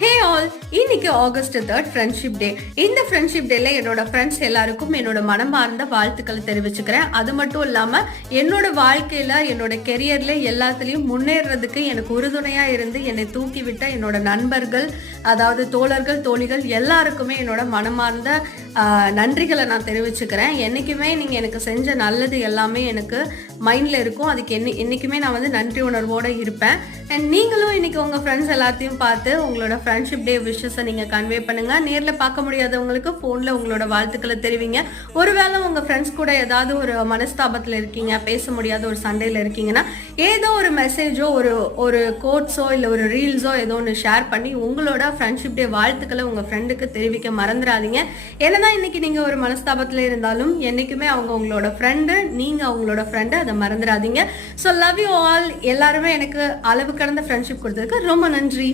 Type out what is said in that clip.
Hey all, இன்னைக்கு August 3 friendship day. இந்த friendship டேல என்னோட ஃப்ரெண்ட்ஸ் எல்லாருக்கும் என்னோட மனமார்ந்த வாழ்த்துக்களை தெரிவிச்சுக்கிறேன். அது மட்டும் இல்லாம என்னோட வாழ்க்கையில என்னோட கெரியர்ல எல்லாத்துலயும் முன்னேறதுக்கு எனக்கு உறுதுணையா இருந்து என்னை தூக்கி விட்ட என்னோட நண்பர்கள், அதாவது தோழர்கள், தோழிகள் எல்லாருக்குமே என்னோட மனமார்ந்த நன்றிகளை நான் தெரிவிச்சுக்கிறேன். என்னைக்குமே நீங்க எனக்கு செஞ்ச நல்லது எல்லாமே எனக்கு மைண்ட்ல இருக்கும். அதுக்கு என்னைக்குமே நான் வந்து நன்றி உணர்வோட இருப்பேன். அண்ட் நீங்களும் இன்னைக்கு உங்க ஃப்ரெண்ட்ஸ் எல்லாத்தையும் பார்த்து உங்களோட ஃப்ரெண்ட்ஷிப் டே விஷஸை நீங்க கன்வே பண்ணுங்க. நேர்ல பார்க்க முடியாதவங்களுக்கு போன்ல உங்களோட வாழ்த்துக்களை தெரிவிங்க. ஒருவேளை உங்க ஃப்ரெண்ட்ஸ் கூட ஏதாவது ஒரு மனஸ்தாபத்துல இருக்கீங்க, பேச முடியாத ஒரு சண்டையில இருக்கீங்கன்னா ஏதோ ஒரு மெசேஜோ ஒரு கோட்ஸோ இல்ல ஒரு ரீல்ஸோ ஏதோ ஒன்று ஷேர் பண்ணி உங்களோட ஃப்ரெண்ட்ஷிப் டே வாழ்த்துக்களை உங்க ஃப்ரெண்டுக்கு தெரிவிக்க மறந்துடாதீங்க. என்னதான் இன்னைக்கு நீங்க ஒரு மனஸ்தாபத்துல இருந்தாலும் என்னைக்குமே அவங்க உங்களோட ஃப்ரெண்டு, நீங்க அவங்களோட ஃப்ரெண்டு, அதை மறந்துடாதீங்க. So love you all. எல்லாருமே எனக்கு அளவு கடந்த ஃப்ரெண்ட்ஷிப் கொடுத்ததுக்கு ரொம்ப நன்றி.